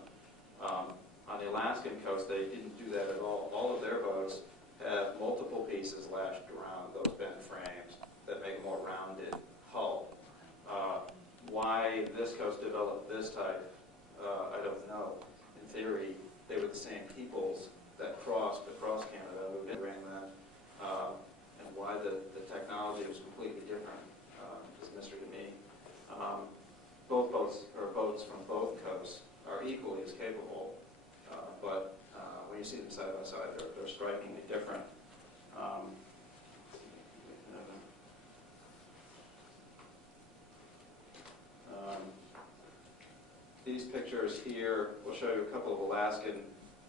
On the Alaskan coast, they didn't do that at all. All of their boats have multiple pieces lashed around those bent frames that make a more rounded hull. Why this coast developed this type, I don't know. In theory, they were the same peoples that crossed across Canada, moved into Greenland, and why the technology was completely different is a mystery to me. Both boats, or boats from both coasts, are equally as capable. But when you see them side by side, they're strikingly different. These pictures here will show you a couple of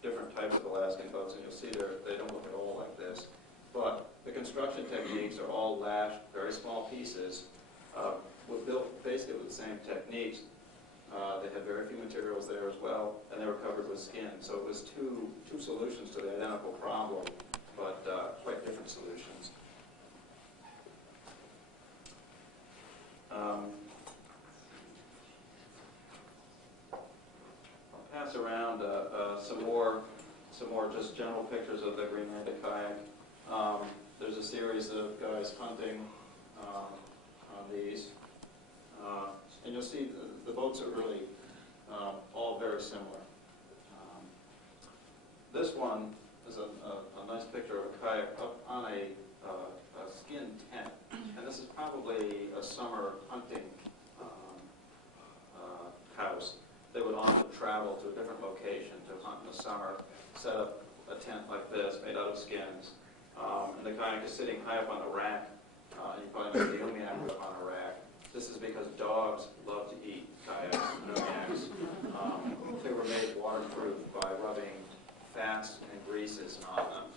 different types of Alaskan boats, and you'll see they don't look at all like this. But the construction techniques are all lashed, very small pieces, were built basically with the same techniques. They had very few materials there as well, and they were covered with skin. So it was two solutions to the identical problem, but quite different solutions. I'll pass around some more just general pictures of the Greenlandic kayak. There's a series of guys hunting on these. And you'll see the boats are really all very similar. This one is a nice picture of a kayak up on a skin tent. And this is probably a summer hunting travel to a different location to hunt in the summer, set up a tent like this made out of skins, and the kayak is sitting high up on the rack. You probably know the umiak up on a rack. This is because dogs love to eat kayaks and umiaks. They were made waterproof by rubbing fats and greases on them.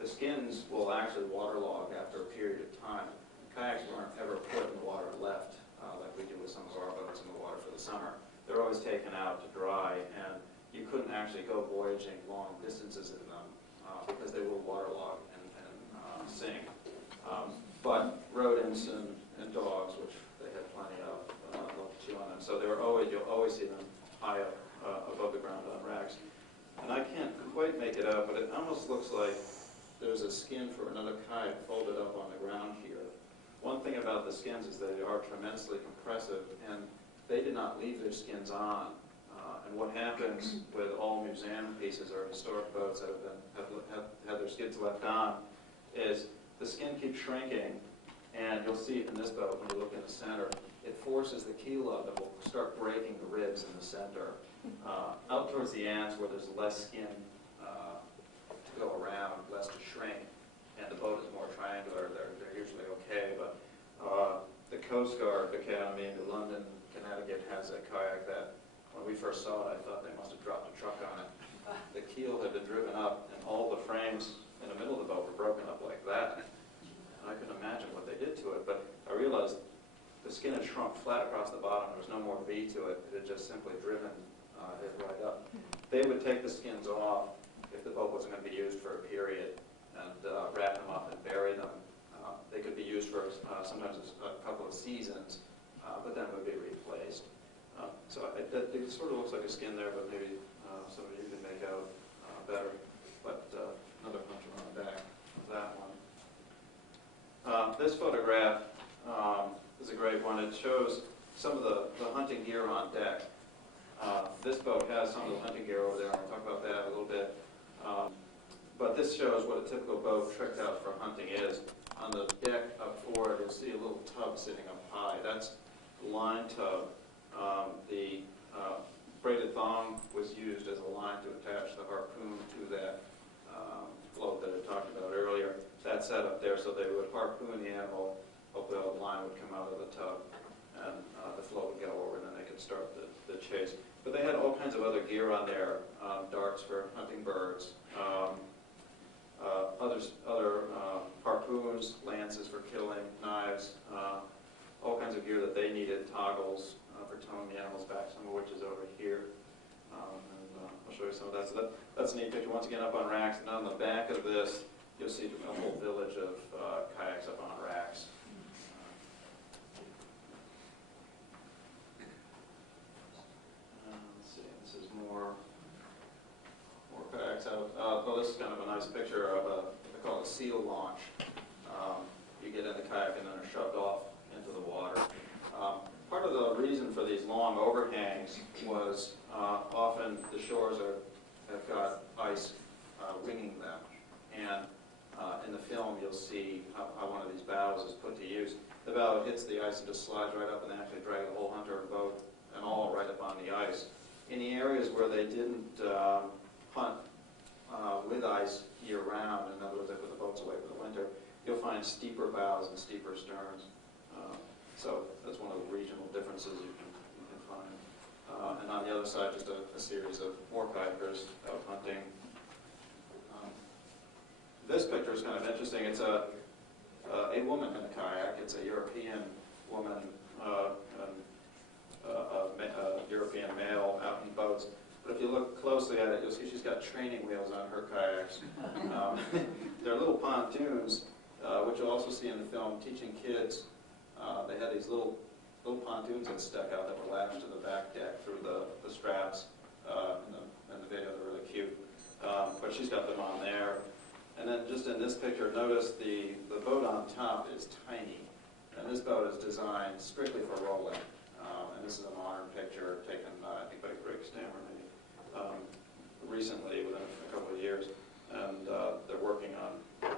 The skins will actually waterlog after a period of time. Kayaks weren't ever put in the water and left like we do with some of our boats in the water for the summer. They're always taken out to dry, and you couldn't actually go voyaging long distances in them because they will waterlog and sink. But rodents and dogs, which they had plenty of, love to chew on them. So you'll always see them high up above the ground on racks. And I can't quite make it out, but it almost looks like there's a skin for another kayak folded up on the ground here. One thing about the skins is they are tremendously compressive, and they did not leave their skins on. And what happens with all museum pieces or historic boats that have had their skins left on is the skin keeps shrinking, and you'll see it in this boat when you look in the center. It forces the keel up and will start breaking the ribs in the center. Out towards the ends where there's less skin to go around, less to shrink, and the boat is more triangular, they're usually okay. But the Coast Guard Academy in London, Connecticut has a kayak that when we first saw it, I thought they must have dropped a truck on it. The keel had been driven up, and all the frames in the middle of the boat were broken up like that. And I couldn't imagine what they did to it, but I realized the skin had shrunk flat across the bottom. There was no more V to it. It had just simply driven it right up. They would take the skins off if the boat wasn't going to be used for a period and wrap them up and bury them. They could be used for sometimes a couple of seasons, but then would be replaced. So it sort of looks like a skin there, but maybe some of you can make out better. But another punch on the back of that one. This photograph is a great one. It shows some of the hunting gear on deck. This boat has some of the hunting gear over there, and we'll talk about that a little bit. But this shows what a typical boat tricked out for hunting is. On the deck up forward, you'll see a little tub sitting up high. That's the line tub. The braided thong was used as a line to attach the harpoon to that float that I talked about earlier. That's set up there so they would harpoon the animal, hopefully the line would come out of the tub, and the float would go over, and then they could start the chase. But they had all kinds of other gear on there, darts for hunting birds, other harpoons, lances for killing, knives, all kinds of gear that they needed, toggles for towing the animals back, some of which is over here. And I'll show you some of that. So that's a neat picture, once again, up on racks. And on the back of this, you'll see a whole village of kayaks up on racks. Let's see, this is more kayaks out. Well, this is kind of a nice picture of they call it a seal launch. You get in the kayak and then are shoved off into the water. Part of the reason for these long overhangs was often the shores have got ice ringing them. And in the film, you'll see how one of these bows is put to use. The bow hits the ice and just slides right up, and they actually drag the whole hunter and boat and all right up on the ice. In the areas where they didn't hunt with ice year-round, in other words, they put the boats away for the winter, you'll find steeper bows and steeper sterns. So that's one of the regional differences you can find. And on the other side, just a series of more kayakers out hunting. This picture is kind of interesting. It's a woman in a kayak. It's a European woman, a European male out in boats. But if you look closely at it, you'll see she's got training wheels on her kayaks. They're little pontoons, which you'll also see in the film, teaching kids. They had these little pontoons that stuck out that were lashed to the back deck through the straps. In the video, they're really cute. But she's got them on there. And then just in this picture, notice the boat on top is tiny. And this boat is designed strictly for rolling. And this is a modern picture taken, I think, by Greg Stammer, maybe, recently, within a couple of years. And they're working on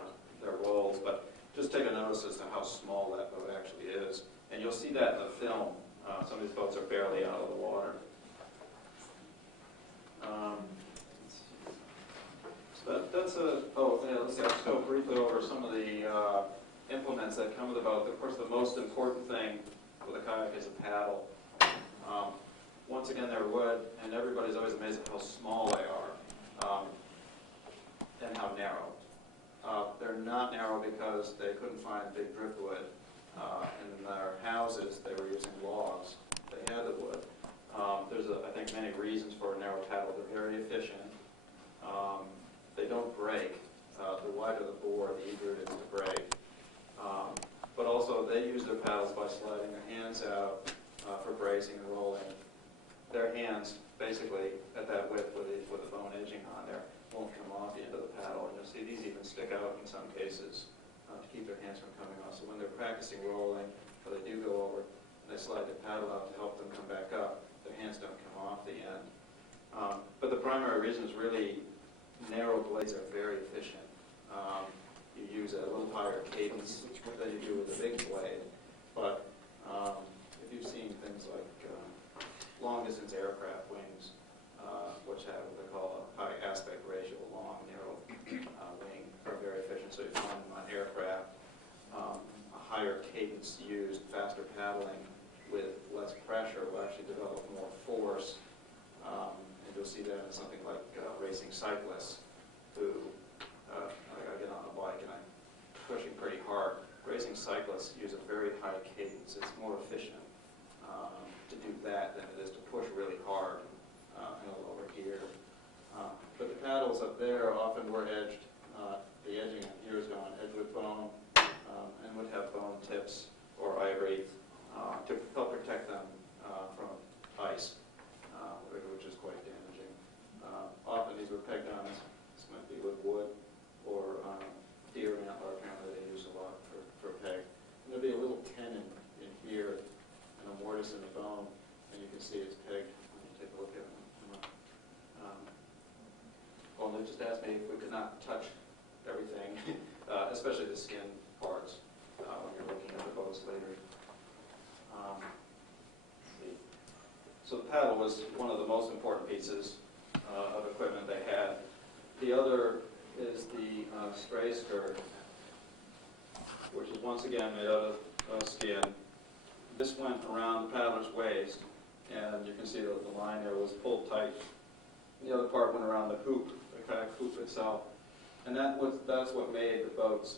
their rolls. But just take a notice as to how small that boat actually is. And you'll see that in the film. Some of these boats are barely out of the water. implements that come with a boat, of course, the most important thing with a kayak is a paddle. Once again, they're wood, and everybody's always amazed at how small they are and how narrow. They're not narrow because they couldn't find big driftwood. And in their houses, they were using logs. They had the wood. There's, I think, many reasons for a narrow paddle. They're very efficient. They don't break. The wider the bore, the easier it is to break. But also, they use their paddles by sliding their hands out for bracing and rolling. Their hands, basically, at that width with the bone edging on there, won't come off the end of the paddle. And you'll see these even stick out in some cases to keep their hands from coming off. So when they're practicing rolling, or they do go over, and they slide the paddle out to help them come back up, their hands don't come off the end. But the primary reason is really narrow blades are very efficient. You use a little higher cadence than you do with a big blade. But if you've seen things like long-distance aircraft wings, which have what they call a high aspect ratio, long, narrow wing, are very efficient. So you find them on aircraft, a higher cadence used, faster paddling with less pressure will actually develop more force. And you'll see that in something like racing cyclists who, I get on a bike and I'm pushing pretty hard. Racing cyclists use a very high cadence. It's more efficient to do that than it is to push really hard in a lower gear. But the paddles up there often were edged. The edging here is gone, edged with bone, and would have bone tips or ivory to help protect them from ice, which is quite damaging. Often these were pegged on. This might be with wood or deer antler. Apparently they use a lot for peg. And there'll be a little tenon in here and a mortise in the bone, and you can see it's pegged. Let me take a look at it. Well, they just asked me if we could not touch everything, especially the skin parts, when you're looking at the boats later. So the paddle was one of the most important pieces of equipment they had. The other is the stray skirt, which is once again made out of skin. This went around the paddler's waist, and you can see that the line there was pulled tight. The other part went around the hoop, the kayak hoop itself, and that's what made the boats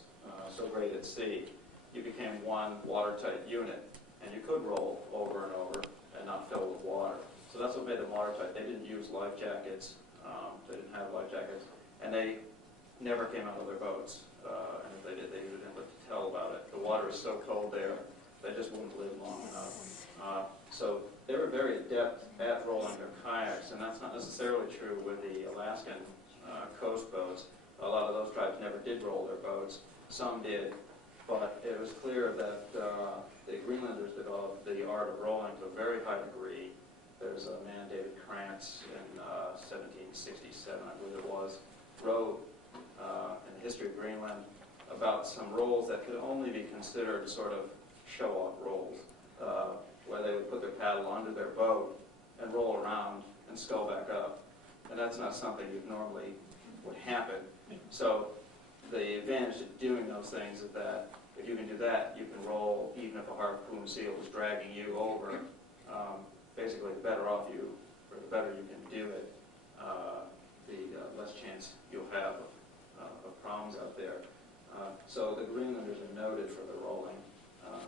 so great at sea. You became one watertight unit, and you could roll over and over and not fill with water. So that's what made them watertight. They didn't use life jackets. They didn't have life jackets, and they never came out of their boats. And if they did, they didn't have to tell about it. The water is so cold there, they just wouldn't live long enough. So they were very adept at rolling their kayaks, and that's not necessarily true with the Alaskan coast boats. A lot of those tribes never did roll their boats. Some did, but it was clear that the Greenlanders developed the art of rolling to a very high degree. There's a man, David Krantz, in 1767, I believe it was, wrote in the history of Greenland about some rolls that could only be considered sort of show-off rolls, where they would put their paddle under their boat and roll around and scull back up. And that's not something you normally would happen. So the advantage of doing those things is that if you can do that, you can roll even if a harpoon seal is dragging you over. Basically, the better off you, or the better you can do it, the less chance you'll have of problems out there. So the Greenlanders are noted for their rolling,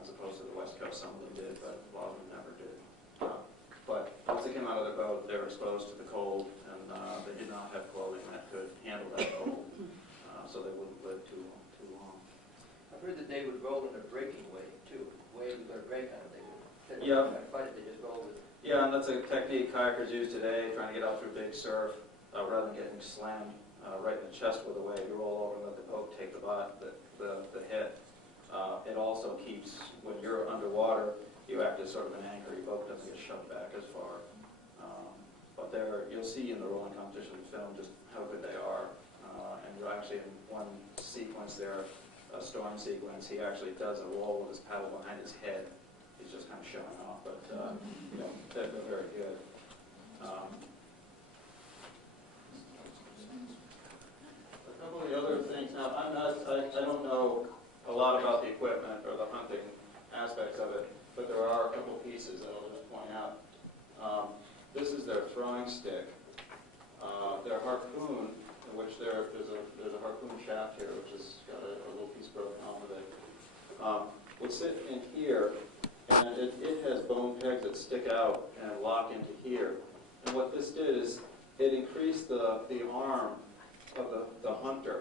as opposed to the West Coast. Some of them did, but a lot of them never did. But once they came out of their boat, they were exposed to the cold, and they did not have clothing that could handle that cold, so they wouldn't live too long. I've heard that they would roll in a breaking wave, too. Wave was going to break on it. They Yeah. wouldn't fight it, they just rolled it. Yeah, and that's a technique kayakers use today, trying to get out through big surf, rather than getting slammed right in the chest with a wave. You roll over and let the boat take the hit. It also keeps, when you're underwater, you act as sort of an anchor. Your boat doesn't get shoved back as far. But you'll see in the rolling competition film just how good they are. And you're actually in one sequence there, a storm sequence, he actually does a roll with his paddle behind his head. He's just kind of showing off, but they're very good. A couple of the other things. Now, I don't know a a lot about the equipment or the hunting aspects of it, but there are a couple pieces that I'll just point out. This is their throwing stick. Their harpoon, in which there's a harpoon shaft here, which has got a little piece broken off of it, would sit in here, and it has bone pegs that stick out and lock into here. And what this did is it increased the arm of the hunter,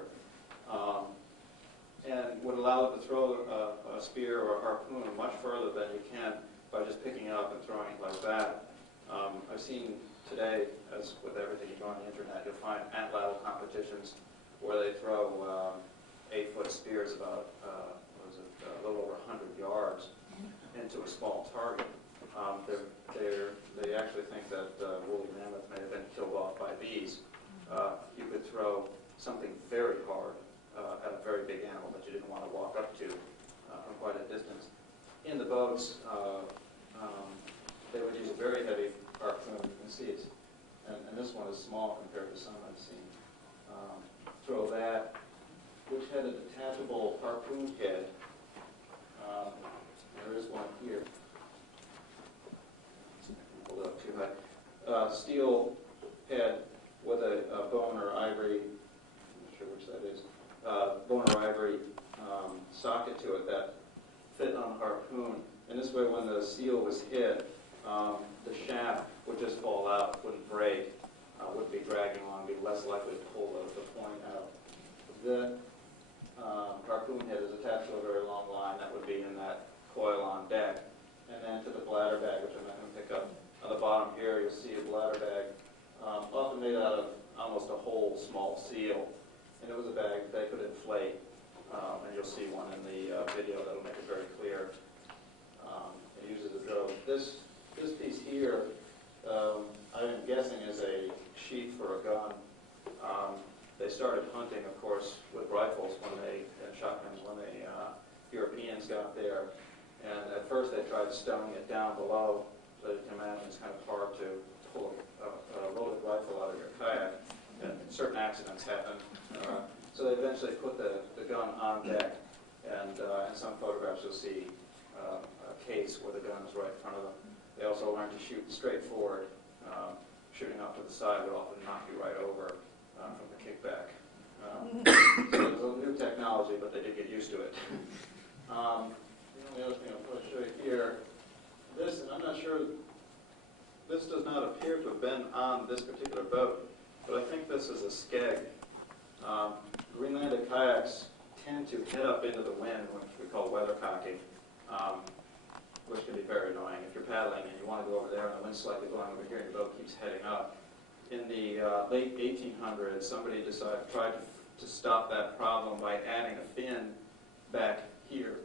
and would allow it to throw a spear or a harpoon much further than you can by just picking it up and throwing it like that. I've seen today, as with everything you go on the internet, you'll find ant-ladle competitions where they throw 8-foot spears about a little over 100 yards into a small target. They actually think that woolly mammoth may have been killed off by these. You could throw something very hard at a very big animal that you didn't want to walk up to from quite a distance. In the boats, they would use a very heavy harpoon. You can see it's, and this one is small compared to some I've seen. Throw that, which had a detachable harpoon head. There is one here. Hold it up too high. Steel head with a bone or ivory, I'm not sure which that is, bone or ivory socket to it that fit on the harpoon. And this way, when the seal was hit, the shaft would just fall out, wouldn't break, wouldn't be dragging along, be less likely to pull the point out. The harpoon head is attached to a very long line that would be in that coil on deck. And then to the bladder bag, which I'm not going to pick up. On the bottom here, you'll see a bladder bag, often made out of almost a whole small seal. And it was a bag they could inflate. And you'll see one in the video that'll make it very clear. It uses a drill. This piece here, I'm guessing is a sheath for a gun. They started hunting, of course, with rifles and shotguns when the Europeans got there. And at first they tried stowing it down below. So you can imagine it's kind of hard to pull a loaded rifle out of your kayak. And certain accidents happen. So they eventually put the gun on deck. And in some photographs you'll see a case where the gun is right in front of them. They also learned to shoot straight forward. Shooting off to the side would often knock you right over from the kickback. So it was a new technology, but they did get used to it. The only other thing I'll show you here, this, and I'm not sure, this does not appear to have been on this particular boat, but I think this is a skeg. Greenlandic kayaks tend to head up into the wind, which we call weathercocking, which can be very annoying. If you're paddling and you want to go over there and the wind's slightly blowing over here and your boat keeps heading up. In the late 1800s, somebody tried to stop that problem by adding a fin back here,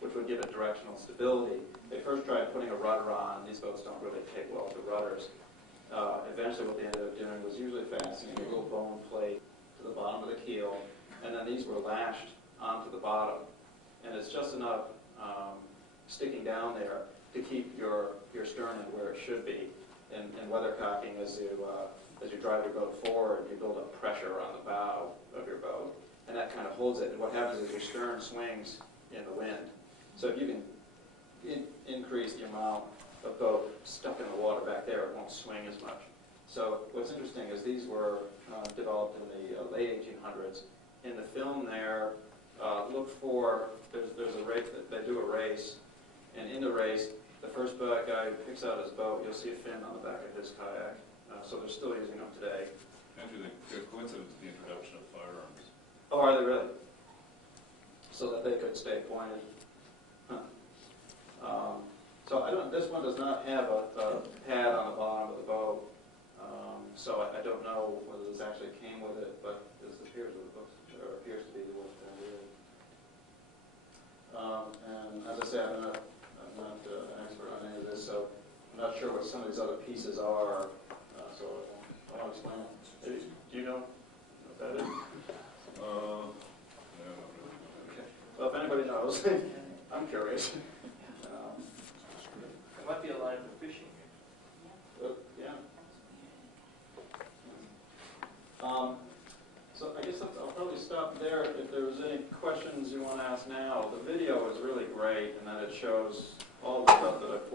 which would give it directional stability. They first tried putting a rudder on. These boats don't really take well to rudders. Eventually what they ended up doing was usually fastening a little bone plate to the bottom of the keel, and then these were lashed onto the bottom. And it's just enough sticking down there to keep your sternum where it should be. In weathercocking, as you drive your boat forward, you build up pressure on the bow of your boat, and that kind of holds it. And what happens is your stern swings in the wind. So if you can increase the amount of boat stuck in the water back there, it won't swing as much. So what's interesting is these were developed in the late 1800s. In the film there, look for, there's a race, they do a race, and in the race, the first guy who picks out his boat, you'll see a fin on the back of his kayak. So they're still using them today. Actually, the coincidence with the introduction of firearms. Oh, are they really? So that they could stay pointed. Huh. So this one does not have a pad on the bottom of the boat. So I don't know whether this actually came with it, but this appears with the books, or appears to be the one that it is. And as I said, I'm not an expert on any of this, so I'm not sure what some of these other pieces are. So I won't explain it. Do you know what that is? No, not really. Okay. Well, if anybody knows, I'm curious. There might be a line for fishing. Yeah. So I guess I'll probably stop there. If there was any questions you want to ask now, the video is really great, and then it shows all the stuff that I've